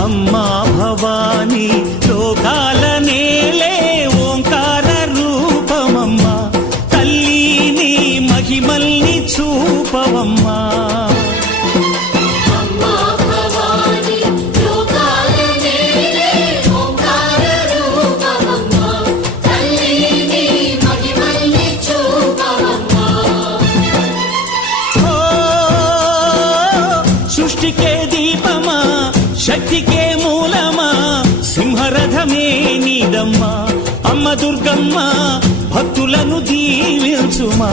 అమ్మా భవానీ లోకాల నేలే ఓంకార రూపమమ్మా తల్లి నీ మహిమల్ని చూపవమ్మా సృష్టికే దీపమా శక్తికే మూలమా సింహరథమే నీదమ్మా అమ్మ దుర్గమ్మ భక్తులను దీవించుమా